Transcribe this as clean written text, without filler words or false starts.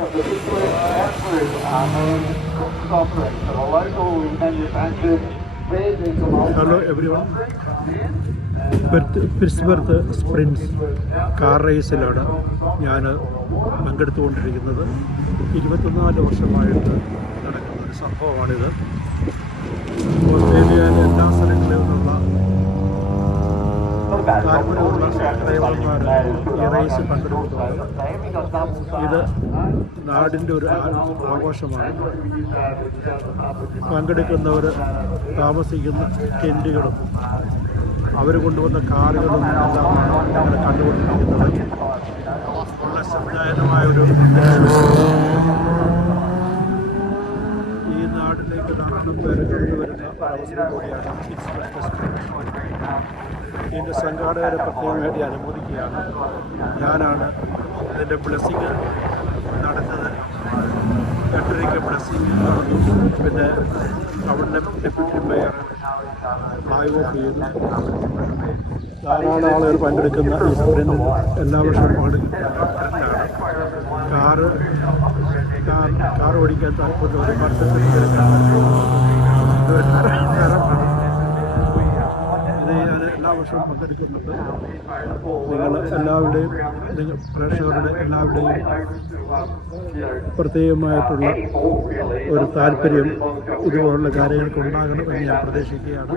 got the big blue absolute main soft drink. So a local manufactured beer drinks a Hello everyone. പിറ്റ്സ്ബർത്ത് സ്പ്രിൻസ് car റേസിലാണ് ഞാൻ പങ്കെടുത്തുകൊണ്ടിരിക്കുന്നത്. 24 വർഷമായിട്ട് നടക്കുന്ന ഒരു സംഭവമാണിത്. ഓസ്ട്രേലിയയിലെ എല്ലാ സ്ഥലങ്ങളിലും നിന്നുള്ള താല്പര്യമുള്ള ഡ്രൈവർമാർ ഈ റേസ് പങ്കെടുക്കുന്നുണ്ട്. ഇത് നാടിൻ്റെ ഒരു ആഘോഷമാണ്. പങ്കെടുക്കുന്നവർ താമസിക്കുന്ന ടെൻറ്റുകളും അവർ കൊണ്ടുവന്ന കാറുകളും എല്ലാമാണ് ഞങ്ങൾ കണ്ടുകൊണ്ടിരിക്കുന്നത്. വളരെ ശ്രദ്ധേയമായൊരു ഈ നാട്ടിലേക്ക് ധാരാളം പേര് കണ്ടുവരുന്ന അവസരം കൂടിയാണ് പിറ്റ്സ്ബർത്ത് സ്പ്രിൻസ്. ഇതിൻ്റെ സംഘാടകരെ പ്രത്യേകമായിട്ട് അനുമോദിക്കുകയാണ്. ഞാനാണ് ഇതിൻ്റെ ബ്ലെസ്സിങ് നടന്നത്. കെട്ടറിക്ക് ബ്ലെസ്സിങ് നടന്നു. പിന്നെ അവിടുത്തെ ഡെപ്യൂട്ടി മേയർ ഫ്ലൈ ഓഫ് ചെയ്യുന്നു. ധാരാളം ആളുകൾ പങ്കെടുക്കുന്ന ഈ സ്പ്രിന്റിൽ എല്ലാ വർഷവും പങ്കെടുക്കുന്ന കാർ ഓടിക്കാൻ താല്പര്യമുള്ള മത്സരത്തിൽ പങ്കെടുക്കാൻ തരമാണ്. ഇത് ഞാൻ എല്ലാ വർഷവും പങ്കെടുക്കുന്നുണ്ട്. നിങ്ങൾ പ്രേക്ഷകരുടെ എല്ലാവരുടെയും പ്രത്യേകമായിട്ടുള്ള ഒരു താല്പര്യം ഇതുപോലുള്ള കാര്യങ്ങൾക്ക് ഉണ്ടാകണമെന്ന് ഞാൻ പ്രതീക്ഷിക്കുകയാണ്.